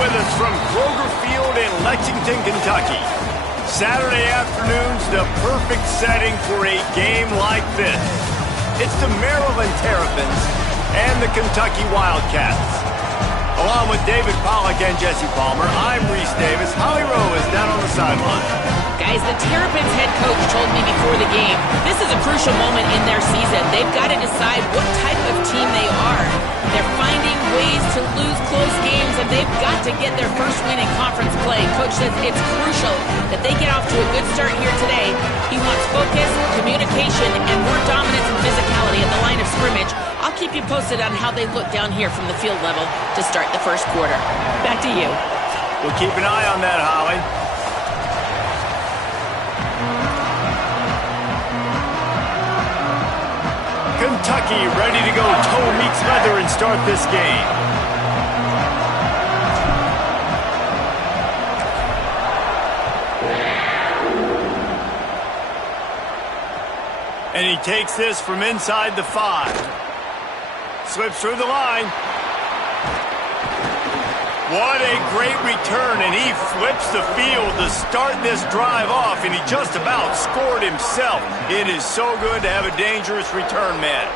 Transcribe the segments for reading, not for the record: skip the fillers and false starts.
with us from Kroger Field in Lexington, Kentucky. Saturday afternoon's the perfect setting for a game like this. It's the Maryland Terrapins and the Kentucky Wildcats. Along with David Pollack and Jesse Palmer, I'm Reese Davis. Holly Rowe is down on the sideline. Guys, the Terrapins head coach told me before the game, this is a crucial moment in their season. They've got to decide what type of team they are. They're finding ways to lose close games, and they've got to get their first win in conference play. Coach says it's crucial that they get off to a good start here today. He wants focus, communication, and more dominance and physicality at the line of scrimmage. I'll keep you posted on how they look down here from the field level to start the first quarter. Back to you. We'll keep an eye on that, Holly. Kentucky ready to go toe meets leather and start this game. And he takes this from inside the 5. Slips through the line. What a great return, and he flips the field to start this drive off, and he just about scored himself. It is so good to have a dangerous return man.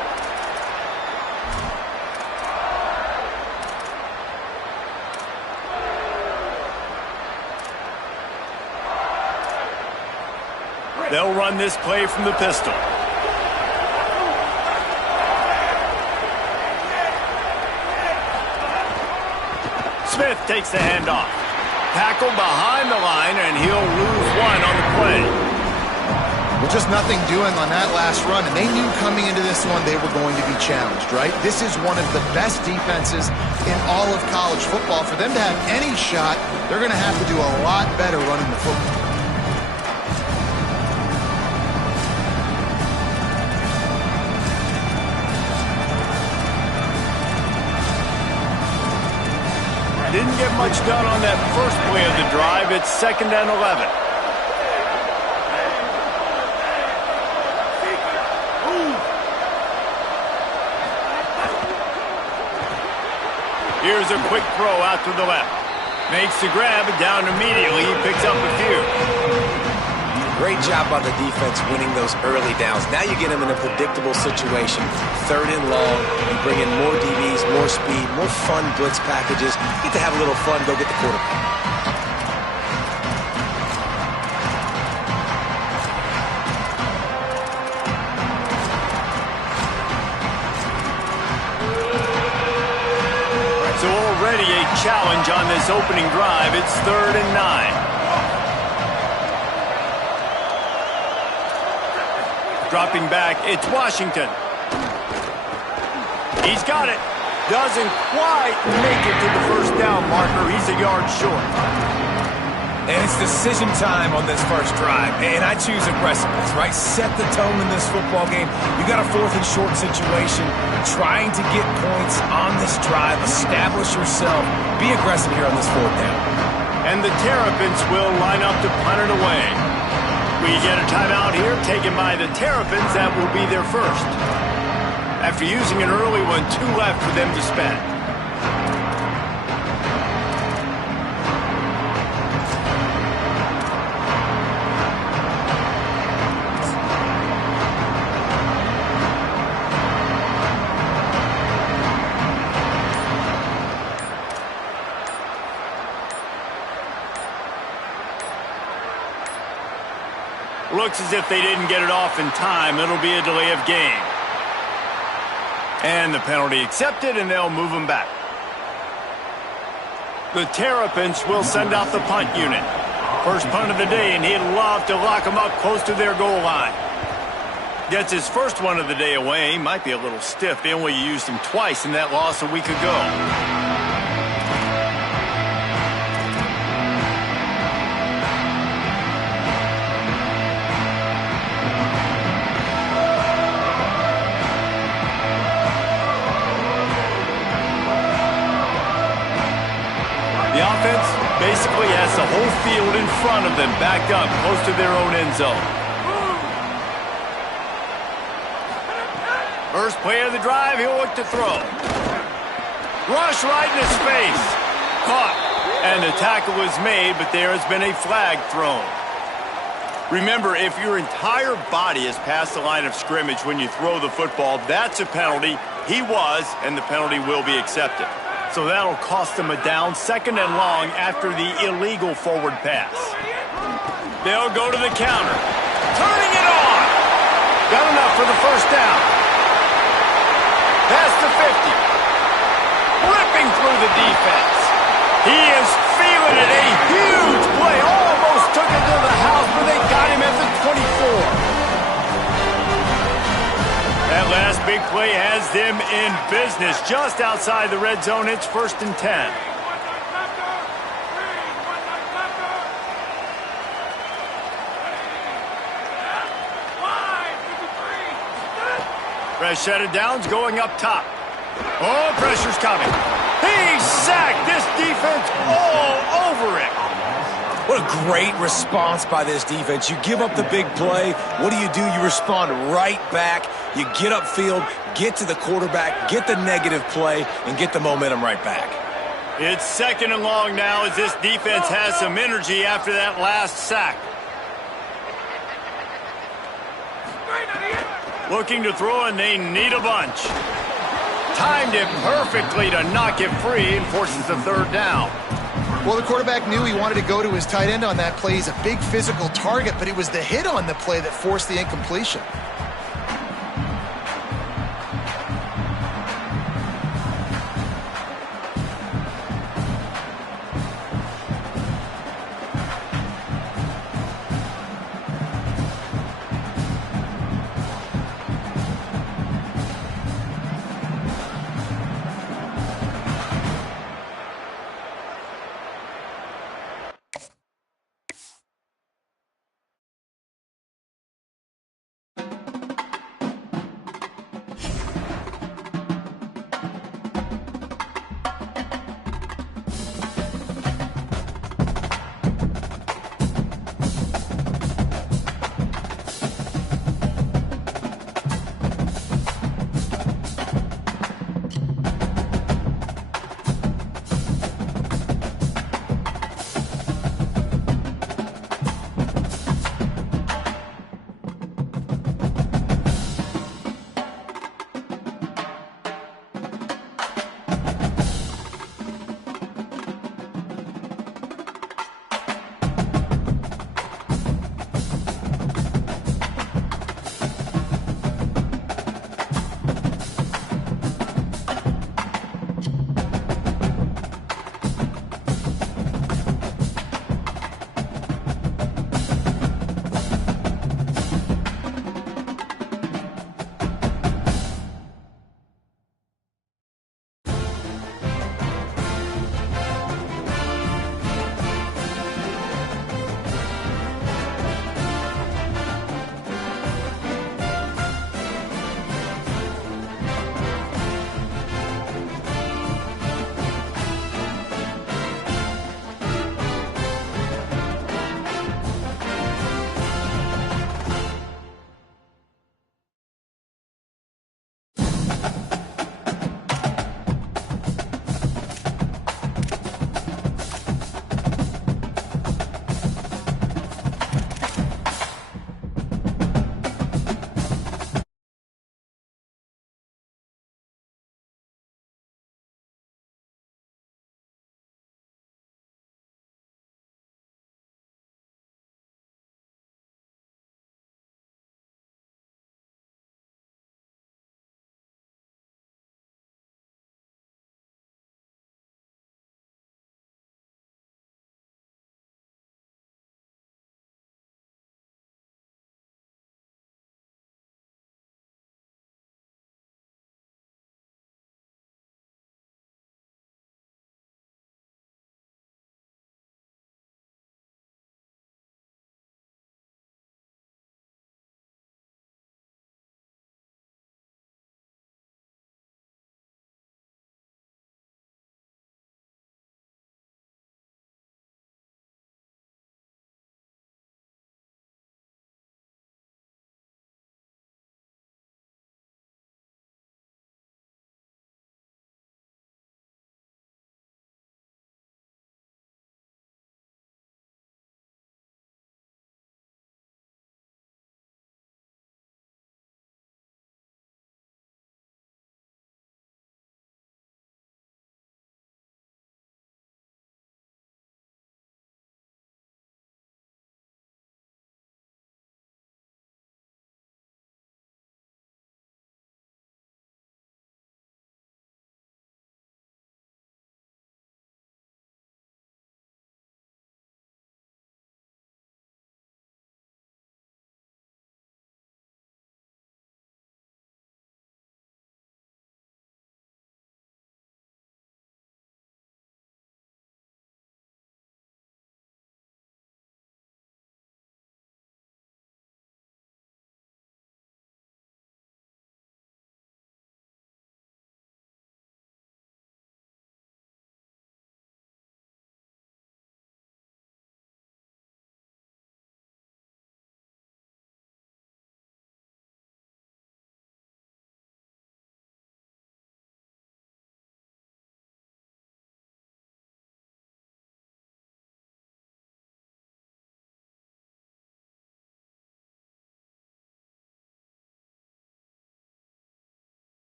They'll run this play from the pistol. Smith takes the handoff. Tackle behind the line, and he'll lose one on the play. Well, just nothing doing on that last run, and they knew coming into this one they were going to be challenged, right? This is one of the best defenses in all of college football. For them to have any shot, they're going to have to do a lot better running the football. Didn't get much done on that first play of the drive. It's 2nd and 11. Here's a quick throw out to the left. Makes the grab, and down immediately. He picks up a few. Great job by the defense winning those early downs. Now you get them in a predictable situation. 3rd and long. You bring in more DBs, more speed, more fun blitz packages. You get to have a little fun, go get the quarterback. So already a challenge on this opening drive. It's 3rd and 9. Dropping back, it's Washington. He's got it. Doesn't quite make it to the first down marker. He's a yard short. And it's decision time on this first drive. And I choose aggressiveness, right? Set the tone in this football game. You got a 4th and short situation. Trying to get points on this drive. Establish yourself. Be aggressive here on this 4th down. And the Terrapins will line up to punt it away. We get a timeout here taken by the Terrapins. That will be their first. After using an early one, 2 left for them to spend. Looks as if they didn't get it off in time. It'll be a delay of game. And the penalty accepted, and they'll move them back. The Terrapins will send out the punt unit. First punt of the day, and he'd love to lock them up close to their goal line. Gets his first one of the day away. He might be a little stiff. They only used him twice in that loss a week ago. The offense basically has the whole field in front of them, backed up close to their own end zone. First play of the drive, he'll look to throw. Rush right in his face. Caught. And the tackle is made, but there has been a flag thrown. Remember, if your entire body is past the line of scrimmage when you throw the football, that's a penalty. He was, and the penalty will be accepted. So that'll cost him a down, 2nd and long after the illegal forward pass. They'll go to the counter. Turning it on. Got enough for the first down. Past the 50. Ripping through the defense. He is feeling it. A huge play. Almost took it to the house, but they got him at the 24. That last big play has them in business. Just outside the red zone, it's 1st and 10. Fresh set of downs going up top. Oh, pressure's coming. He's sacked. This defense all over it. What a great response by this defense. You give up the big play. What do? You respond right back. You get upfield, get to the quarterback, get the negative play, and get the momentum right back. It's 2nd and long now as this defense has some energy after that last sack. Looking to throw, and they need a bunch. Timed it perfectly to knock it free and forces the 3rd down. Well, the quarterback knew he wanted to go to his tight end on that play. He's a big physical target, but it was the hit on the play that forced the incompletion.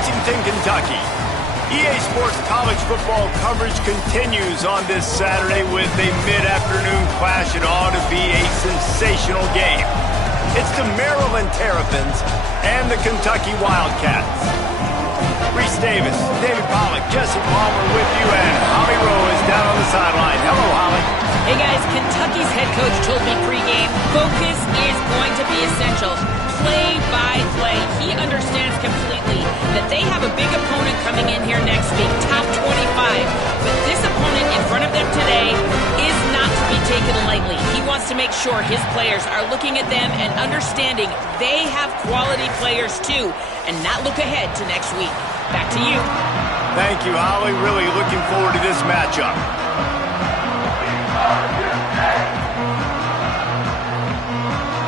Lexington, Kentucky. EA Sports college football coverage continues on this Saturday with a mid-afternoon clash. It ought to be a sensational game. It's the Maryland Terrapins and the Kentucky Wildcats. Reese Davis, David Pollack, Jesse Palmer with you, and Holly Rowe is down on the sideline. Hello, Holly. Hey guys, Kentucky's head coach told me pregame, focus is going to be essential. Play by play. He understands completely that they have a big opponent coming in here next week, top 25. But this opponent in front of them today is not to be taken lightly. He wants to make sure his players are looking at them and understanding they have quality players too, and not look ahead to next week. Back to you. Thank you, Holly. Really looking forward to this matchup.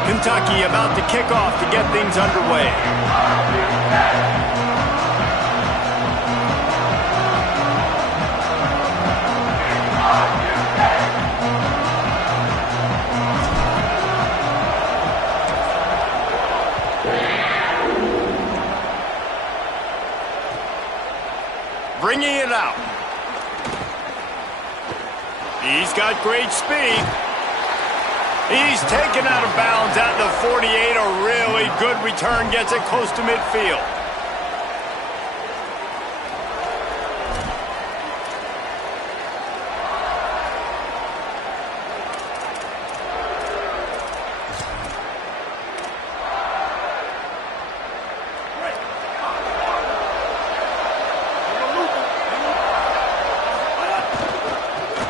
Kentucky about to kick off to get things underway. Bringing it out. He's got great speed. He's taken out of bounds at the 48. A really good return, gets it close to midfield.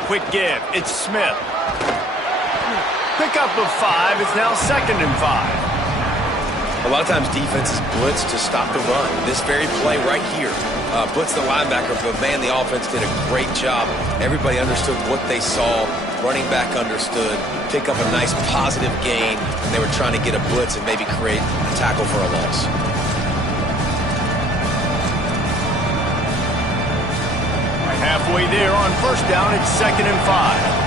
Quick give, it's Smith. Pick up of 5, it's now 2nd and 5. A lot of times defenses blitz to stop the run. This very play right here, blitz the linebacker, but man, the offense did a great job. Everybody understood what they saw. Running back understood. Pick up a nice positive gain. They were trying to get a blitz and maybe create a tackle for a loss. Halfway there on 1st down, it's 2nd and 5.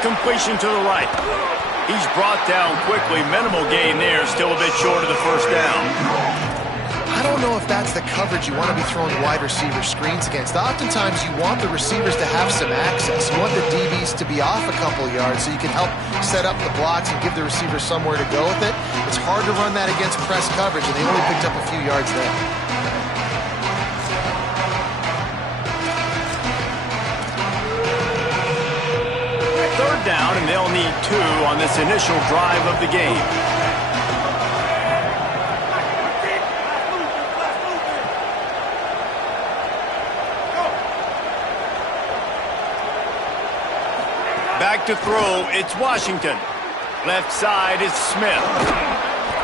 Completion to the right. He's brought down quickly. Minimal gain there. Still a bit short of the 1st down. I don't know if that's the coverage you want to be throwing wide receiver screens against. Oftentimes, you want the receivers to have some access. You want the DBs to be off a couple of yards so you can help set up the blocks and give the receivers somewhere to go with it. It's hard to run that against press coverage, and they only picked up a few yards there. Down, and they'll need 2 on this initial drive of the game. Back to throw, it's Washington. Left side is Smith.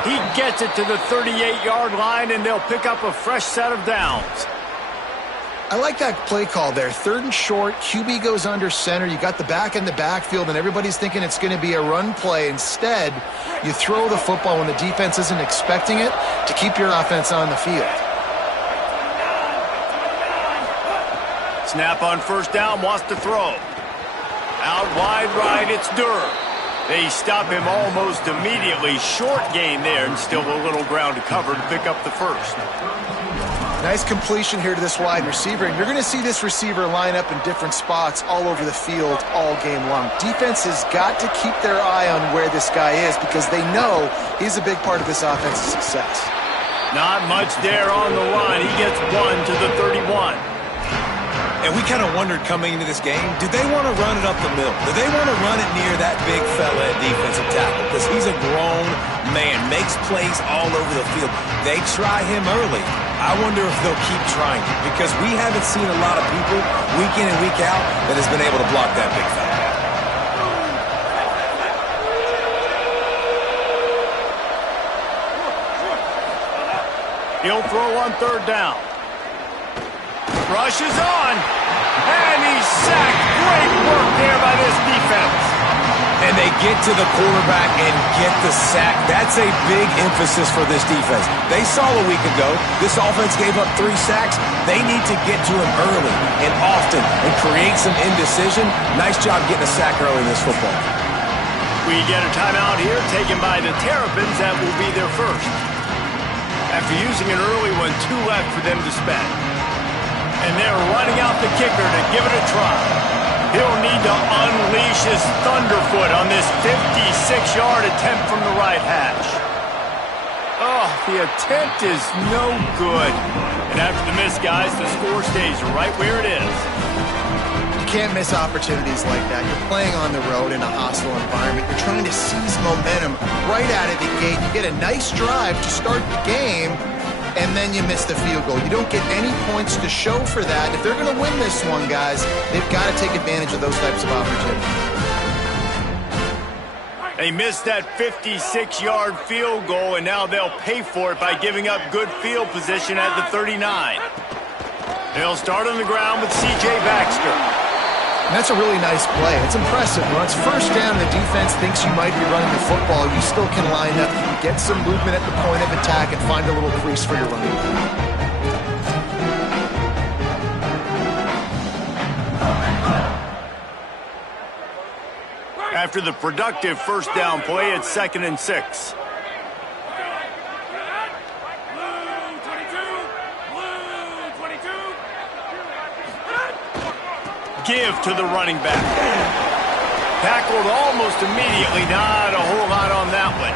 He gets it to the 38-yard line, and they'll pick up a fresh set of downs. I like that play call there. 3rd and short, QB goes under center. You got the back in the backfield, and everybody's thinking it's going to be a run play. Instead, you throw the football when the defense isn't expecting it to keep your offense on the field. Snap on 1st down, wants to throw. Out wide right, it's Durr. They stop him almost immediately. Short gain there, and still a little ground to cover to pick up the 1st. Nice completion here to this wide receiver, and you're going to see this receiver line up in different spots all over the field all game long. Defense has got to keep their eye on where this guy is because they know he's a big part of this offense's success. Not much there on the line. He gets 1 to the 31. And we kind of wondered coming into this game, did they want to run it up the middle? Did they want to run it near that big fella at defensive tackle? Because he's a grown man, makes plays all over the field. They try him early. I wonder if they'll keep trying it because we haven't seen a lot of people week in and week out that has been able to block that big fella. He'll throw on 3rd down. Rushes on, and he's sacked. Great work there by this defense. And they get to the quarterback and get the sack. That's a big emphasis for this defense. They saw a week ago, this offense gave up 3 sacks. They need to get to him early and often and create some indecision. Nice job getting a sack early in this football. We get a timeout here taken by the Terrapins. That will be their first. After using an early one, 2 left for them to spend. And they're running out the kicker to give it a try. He'll need to unleash his thunderfoot on this 56-yard attempt from the right hash. Oh, the attempt is no good. And after the miss, guys, the score stays right where it is. You can't miss opportunities like that. You're playing on the road in a hostile environment. You're trying to seize momentum right out of the gate. You get a nice drive to start the game, and then you miss the field goal. You don't get any points to show for that. If they're going to win this one, guys, they've got to take advantage of those types of opportunities. They missed that 56-yard field goal, and now they'll pay for it by giving up good field position at the 39. They'll start on the ground with C.J. Baxter. And that's a really nice play. It's impressive. When it's first down, the defense thinks you might be running the football. You still can line up, you can get some movement at the point of attack, and find a little crease for your running back. After the productive first down play, it's 2nd and 6. Give to the running back. Tackled almost immediately. Not a whole lot on that one.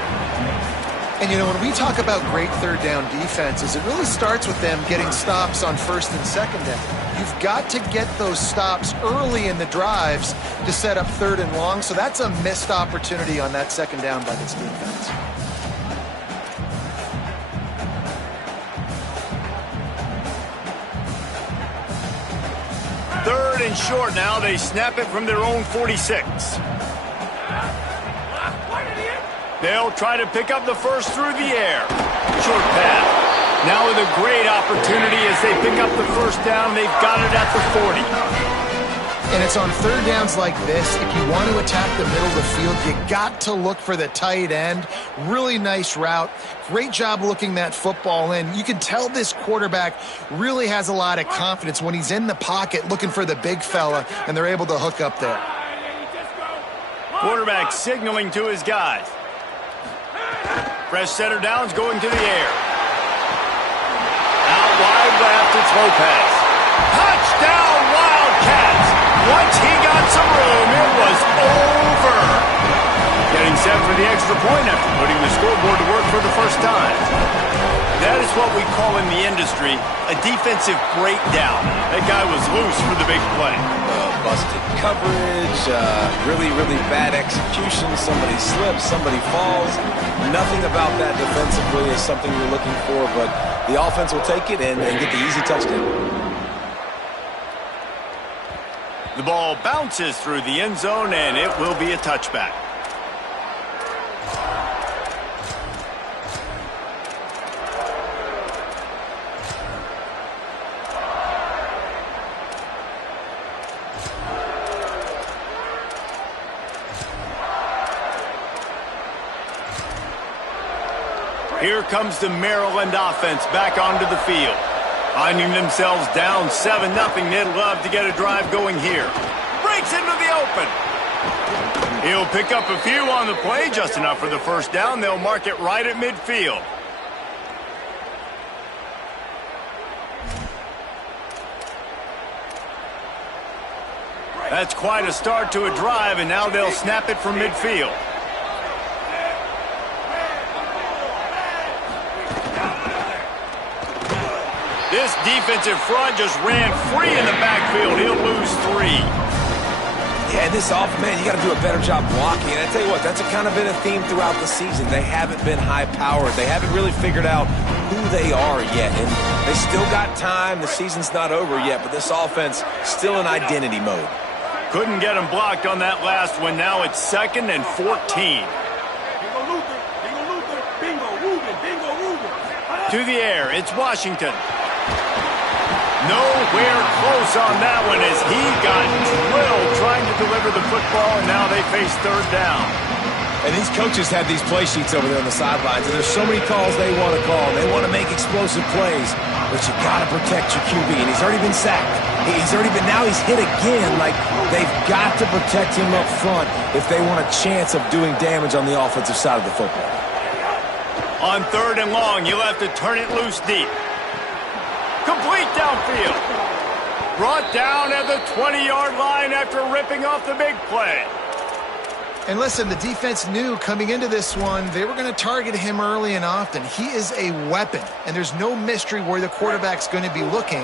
And, you know, when we talk about great third down defenses, it really starts with them getting stops on first and second down. You've got to get those stops early in the drives to set up 3rd and long. So that's a missed opportunity on that second down by this defense. 3rd and short now. They snap it from their own 46. They'll try to pick up the first through the air. Short pass. Now with a great opportunity as they pick up the first down. They've got it at the 40. And it's on 3rd downs like this. If you want to attack the middle of the field, you got to look for the tight end. Really nice route. Great job looking that football in. You can tell this quarterback really has a lot of confidence when he's in the pocket looking for the big fella, and they're able to hook up there. Quarterback signaling to his guys. Fresh center downs going to the air. Out wide left, it's Lopez. Touchdown, Wildcats! Once he got some room, it was over. Getting set for the extra point after putting the scoreboard to work for the first time. That is what we call in the industry a defensive breakdown. That guy was loose for the big play. Busted coverage, really bad execution. Somebody slips, somebody falls. Nothing about that defensively is something you're looking for, but the offense will take it and get the easy touchdown. The ball bounces through the end zone, and it will be a touchback. Here comes the Maryland offense back onto the field. Finding themselves down 7-0, they'd love to get a drive going here. Breaks into the open. He'll pick up a few on the play, just enough for the first down. They'll mark it right at midfield. That's quite a start to a drive, and now they'll snap it from midfield. This defensive front just ran free in the backfield. He'll lose 3. Yeah, this off, man, you got to do a better job blocking. And I tell you what, that's kind of been a theme throughout the season. They haven't been high-powered. They haven't really figured out who they are yet. And they still got time. The season's not over yet, but this offense still in identity mode. Couldn't get him blocked on that last one. Now it's 2nd and 14. To the air, it's Washington. Nowhere close on that one as he got drilled trying to deliver the football, and now they face 3rd down. And these coaches have these play sheets over there on the sidelines, and there's so many calls they want to call. They want to make explosive plays, but you got to protect your QB, and he's already been sacked. Now he's hit again. Like, they've got to protect him up front if they want a chance of doing damage on the offensive side of the football. On 3rd and long, you'll have to turn it loose deep. Complete downfield. Brought down at the 20-yard line after ripping off the big play. And listen, the defense knew coming into this one, they were going to target him early and often. He is a weapon, and there's no mystery where the quarterback's going to be looking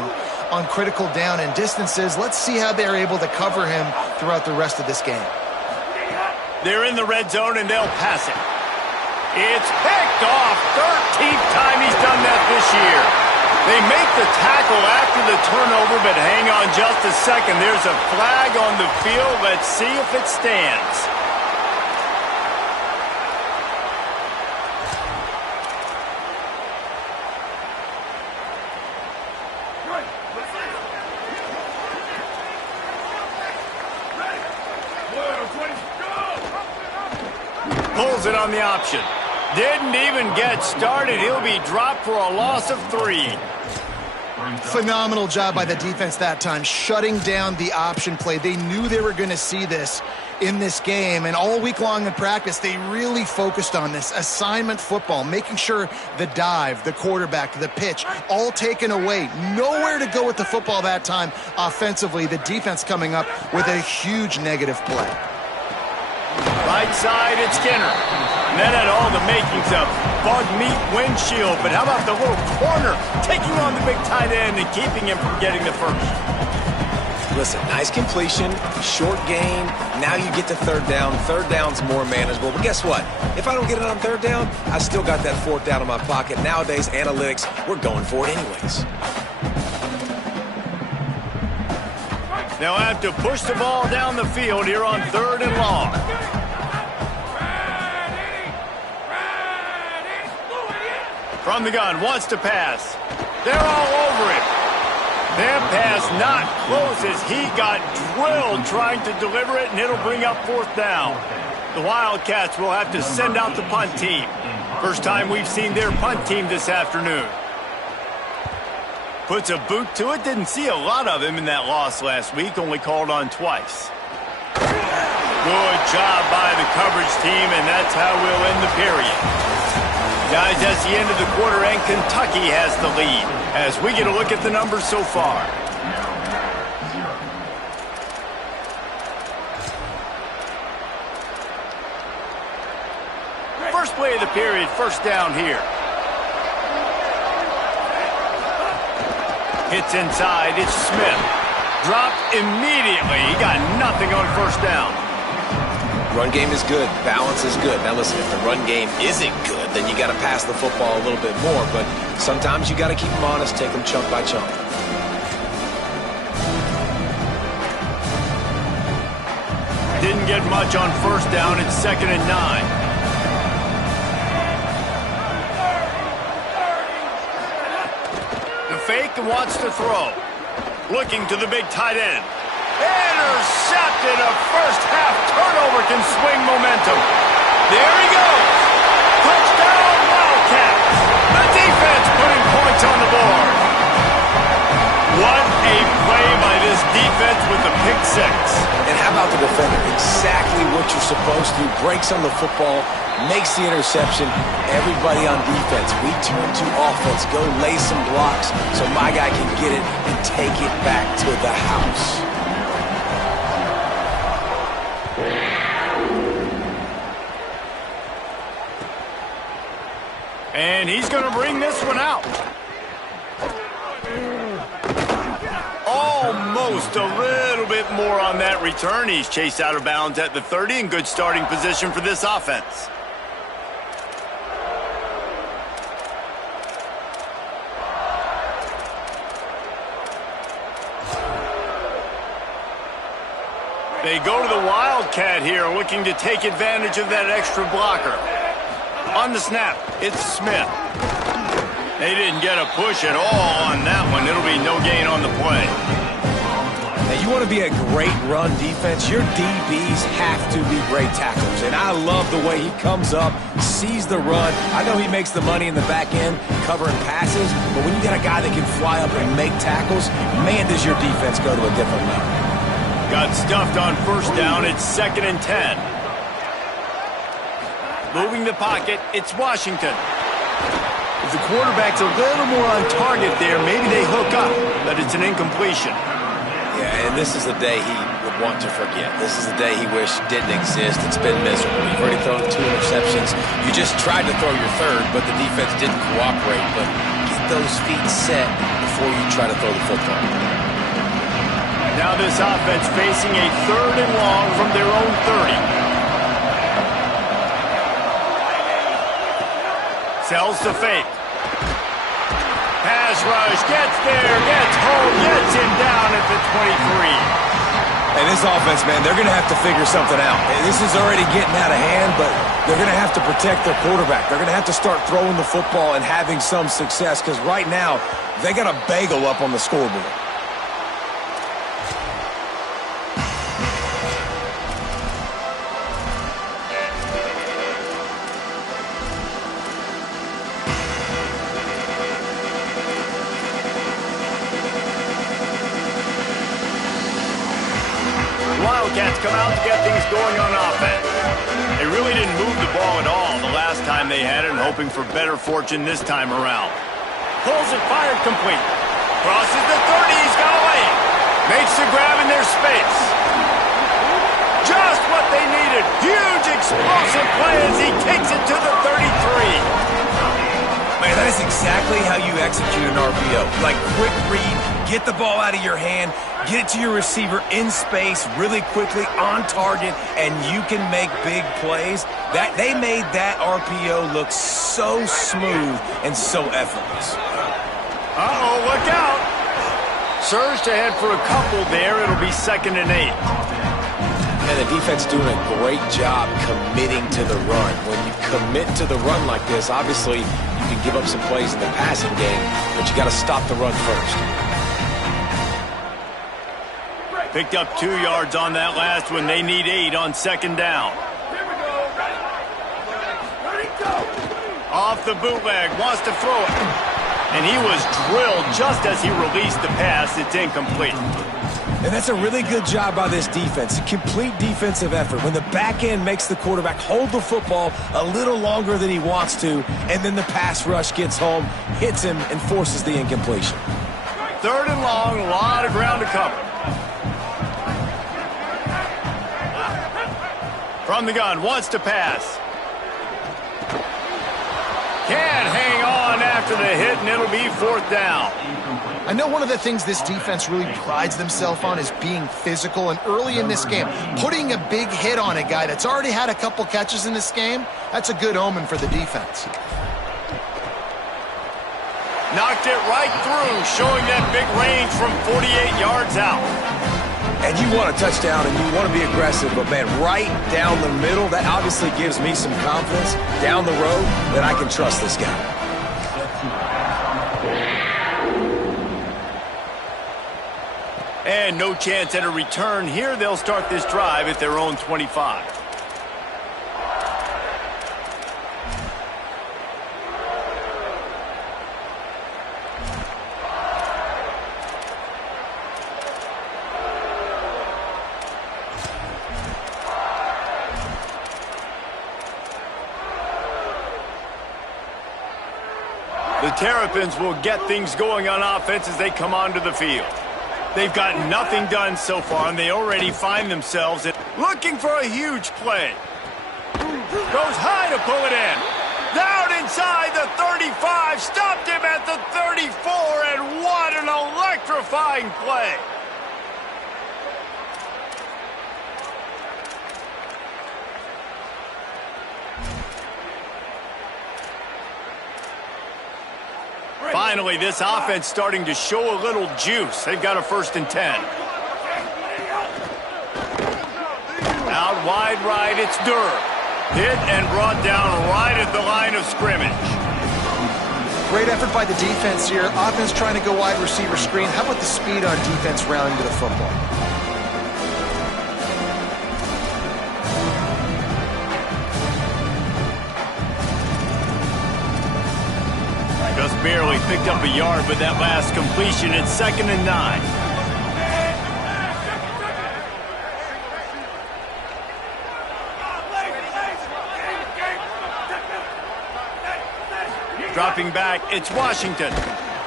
on critical down and distances. Let's see how they're able to cover him throughout the rest of this game. They're in the red zone, and they'll pass it. It's picked off. 13th time he's done that this year. They make the tackle after the turnover, but hang on just a second. There's a flag on the field. Let's see if it stands. Pulls it on the option. Didn't even get started. He'll be dropped for a loss of 3. Phenomenal job by the defense that time, shutting down the option play. They knew they were going to see this in this game, and all week long in practice, they really focused on this assignment football, making sure the dive, the quarterback, the pitch, all taken away. Nowhere to go with the football that time offensively. The defense coming up with a huge negative play. Right side, it's Skinner. And that had all the makings of bug meat windshield. But how about the little corner taking on the big tight end and keeping him from getting the first? Listen, nice completion, short gain. Now you get to 3rd down. 3rd down's more manageable. But guess what? If I don't get it on 3rd down, I still got that 4th down in my pocket. Nowadays, analytics, we're going for it anyways. They'll have to push the ball down the field here on 3rd and long. From the gun, wants to pass. They're all over it. That pass not close as he got drilled trying to deliver it, and it'll bring up 4th down. The Wildcats will have to send out the punt team. First time we've seen their punt team this afternoon. Puts a boot to it. Didn't see a lot of him in that loss last week. Only called on twice. Good job by the coverage team, and that's how we'll end the period. Guys, that's the end of the quarter, and Kentucky has the lead as we get a look at the numbers so far. First play of the period, 1st down here. Hits inside, it's Smith. Dropped immediately. He got nothing on 1st down. Run game is good. Balance is good. Now listen, if the run game isn't good, then you got to pass the football a little bit more. But sometimes you got to keep them honest, take them chunk by chunk. Didn't get much on 1st down. It's 2nd and 9. The fake wants to throw. Looking to the big tight end. Intercepted. A first-half turnover can swing momentum. There he goes. Touchdown, Wildcats. The defense putting points on the board. What a play by this defense with the pick 6. And how about the defender? Exactly what you're supposed to. Breaks on the football, makes the interception. Everybody on defense, we turn to offense. Go lay some blocks so my guy can get it and take it back to the house. And he's going to bring this one out. Almost a little bit more on that return. He's chased out of bounds at the 30 in good starting position for this offense. They go to the Wildcat here, looking to take advantage of that extra blocker. On the snap, it's Smith. They didn't get a push at all on that one. It'll be no gain on the play. Hey, You want to be a great run defense, your DBs have to be great tacklers. And I love the way he comes up, sees the run. I know he makes the money in the back end covering passes, but when you got a guy that can fly up and make tackles, man, does your defense go to a different level. Got stuffed on first down. It's 2nd and 10. Moving the pocket, it's Washington. If the quarterback's a little more on target there, maybe they hook up, but it's an incompletion. Yeah, and this is the day he would want to forget. This is the day he wished didn't exist. It's been miserable. You've already thrown 2 interceptions. You just tried to throw your third, but the defense didn't cooperate. But get those feet set before you try to throw the football. Now this offense facing a 3rd and long from their own 30. Sells to fake. Pass rush, gets there, gets home, gets him down at the 23. And this offense, man, they're going to have to figure something out. This is already getting out of hand, but they're going to have to protect their quarterback. They're going to have to start throwing the football and having some success, because right now, they got a bagel up on the scoreboard. Wildcats come out to get things going on offense. They really didn't move the ball at all the last time they had it, and hoping for better fortune this time around. Pulls it, fired complete. Crosses the 30, he's got away. Makes the grab in their space. Just what they needed. Huge explosive play as he kicks it to the 33. Man, that is exactly how you execute an RPO. Like, quick read, get the ball out of your hand, get it to your receiver in space really quickly, on target, and you can make big plays. They made that RPO look so smooth and so effortless. Uh-oh, look out. Surge to head for a couple there. It'll be 2nd and 8. And the defense doing a great job committing to the run. When you commit to the run like this, obviously you can give up some plays in the passing game, but you got to stop the run first. Picked up 2 yards on that last one. They need 8 on 2nd down. Off the bootleg, wants to throw it. And he was drilled just as he released the pass. It's incomplete. And that's a really good job by this defense. Complete defensive effort. When the back end makes the quarterback hold the football a little longer than he wants to, and then the pass rush gets home, hits him, and forces the incompletion. 3rd and long, a lot of ground to cover. From the gun, wants to pass. Can't hang on after the hit, and it'll be 4th down. I know one of the things this defense really prides themselves on is being physical, and early in this game, putting a big hit on a guy that's already had a couple catches in this game, that's a good omen for the defense. Knocked it right through, showing that big range from 48 yards out. And you want a touchdown and you want to be aggressive, but man, right down the middle, that obviously gives me some confidence down the road that I can trust this guy. And no chance at a return here. They'll start this drive at their own 25. The Terrapins will get things going on offense as they come onto the field. They've got nothing done so far, and they already find themselves looking for a huge play. Goes high to pull it in. Down inside the 35, stopped him at the 34, and what an electrifying play. Finally, this offense starting to show a little juice. They've got a 1st and 10. Out wide right, it's Durr. Hit and brought down right at the line of scrimmage. Great effort by the defense here. Offense trying to go wide receiver screen. How about the speed on defense rallying to the football? barely picked up a yard with that last completion. It's 2nd and 9. Dropping back, it's Washington.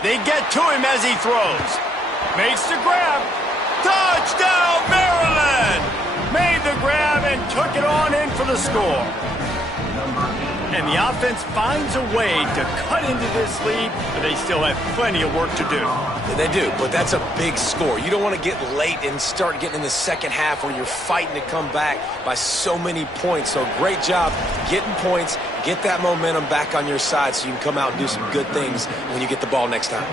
They get to him as he throws. Makes the grab. Touchdown, Maryland! Made the grab and took it on in for the score. And the offense finds a way to cut into this lead, but they still have plenty of work to do. They do, but that's a big score. You don't want to get late and start getting in the second half where you're fighting to come back by so many points. So great job getting points, get that momentum back on your side so you can come out and do some good things when you get the ball next time.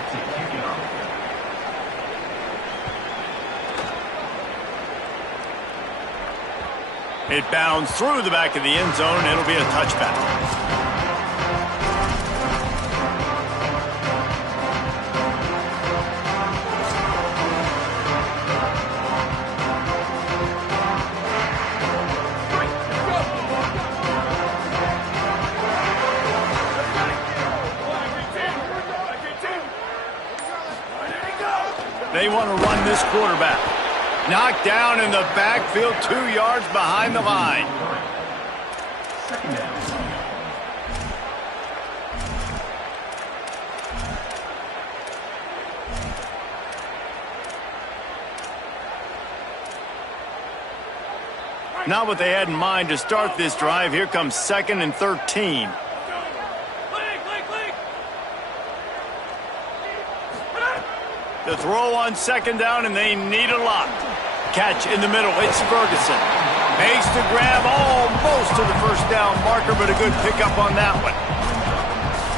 It bounds through the back of the end zone, and it'll be a touchback. They want to run this quarterback. Knocked down in the backfield, 2 yards behind the line. Not what they had in mind to start this drive. Here comes 2nd and 13. The throw on 2nd down, and they need a lot. Catch in the middle. It's Ferguson. Makes the grab almost to the first down marker, but a good pickup on that one.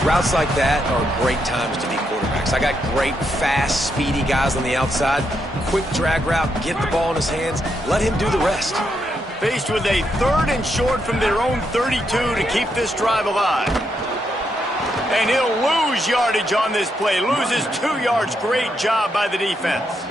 Routes like that are great times to be quarterbacks. I got great, fast, speedy guys on the outside. Quick drag route, get the ball in his hands, let him do the rest. Faced with a 3rd and short from their own 32 to keep this drive alive. And he'll lose yardage on this play. Loses 2 yards. Great job by the defense.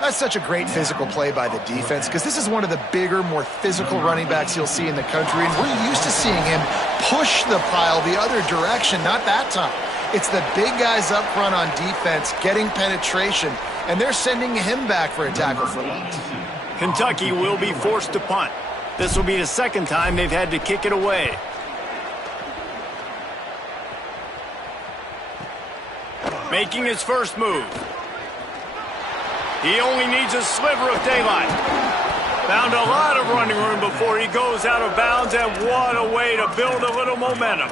That's such a great physical play by the defense because this is one of the bigger, more physical running backs you'll see in the country, and we're used to seeing him push the pile the other direction. Not that time. It's the big guys up front on defense getting penetration, and they're sending him back for a tackle for loss. Kentucky will be forced to punt. This will be the 2nd time they've had to kick it away. Making his first move. He only needs a sliver of daylight. Found a lot of running room before he goes out of bounds, and what a way to build a little momentum.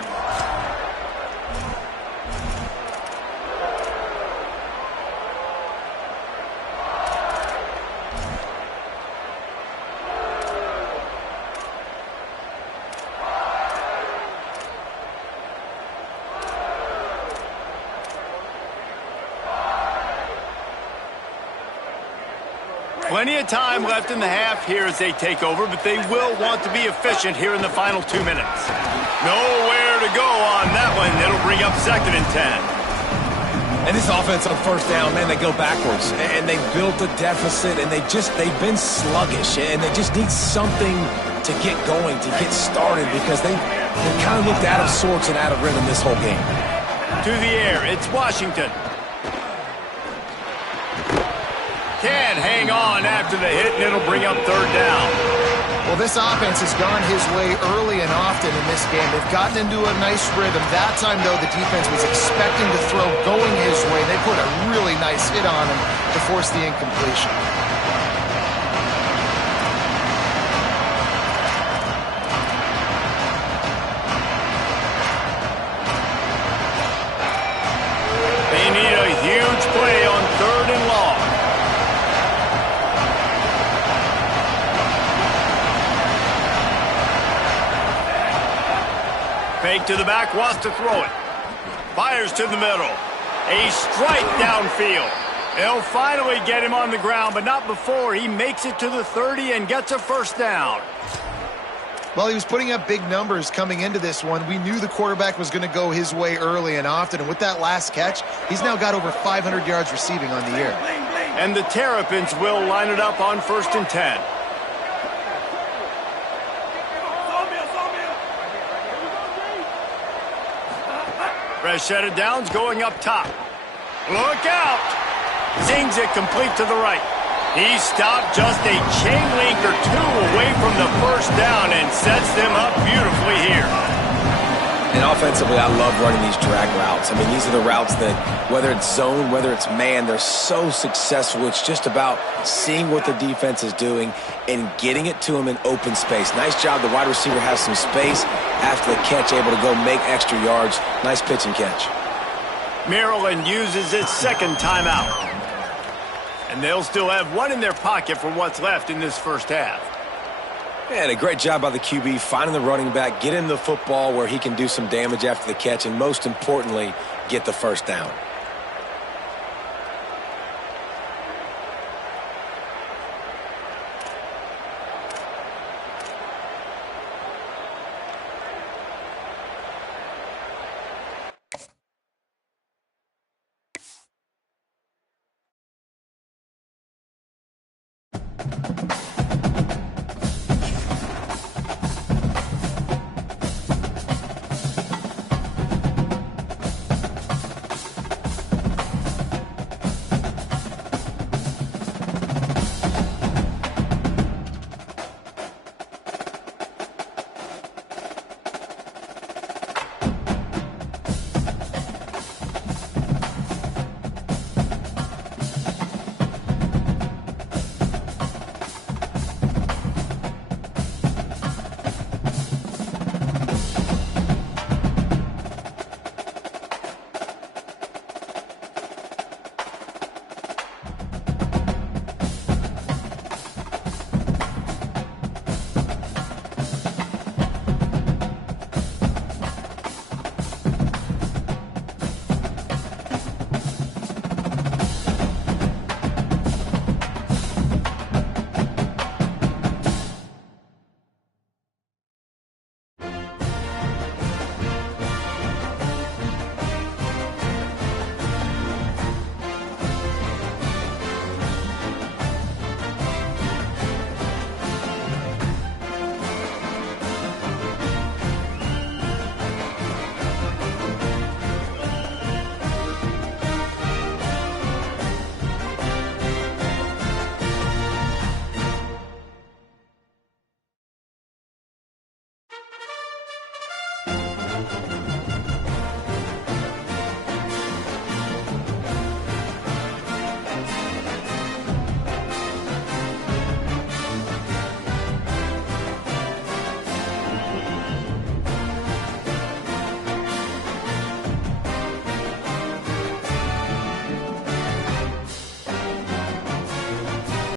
Plenty of time left in the half here as they take over, but they will want to be efficient here in the final 2 minutes. Nowhere to go on that one. It'll bring up 2nd and 10. And this offense on 1st down, man, they go backwards. And they built a deficit, and they've been sluggish. And they just need something to get going, to get started, because they kind of looked out of sorts and out of rhythm this whole game. To the air, it's Washington. Can't hang on after the hit, and it'll bring up 3rd down. Well, this offense has gone his way early and often in this game. They've gotten into a nice rhythm. That time, though, the defense was expecting to throw going his way. They put a really nice hit on him to force the incompletion. They need a huge play on 3rd and long. Fake to the back, wants to throw it. Fires to the middle. A strike downfield. They'll finally get him on the ground, but not before he makes it to the 30 and gets a 1st down. Well, he was putting up big numbers coming into this one. We knew the quarterback was going to go his way early and often, and with that last catch, he's now got over 500 yards receiving on the year. And the Terrapins will line it up on 1st and 10. Fresh set of downs going up top. Look out! Zings it complete to the right. He stopped just a chain link or two away from the first down and sets them up beautifully here. And offensively, I love running these drag routes. I mean, these are the routes that, whether it's zone, whether it's man, they're so successful. It's just about seeing what the defense is doing and getting it to them in open space. Nice job. The wide receiver has some space after the catch, able to go make extra yards. Nice pitch and catch. Maryland uses its second timeout. And they'll still have one in their pocket for what's left in this first half. And a great job by the QB, finding the running back, get him the football where he can do some damage after the catch, and most importantly, get the first down.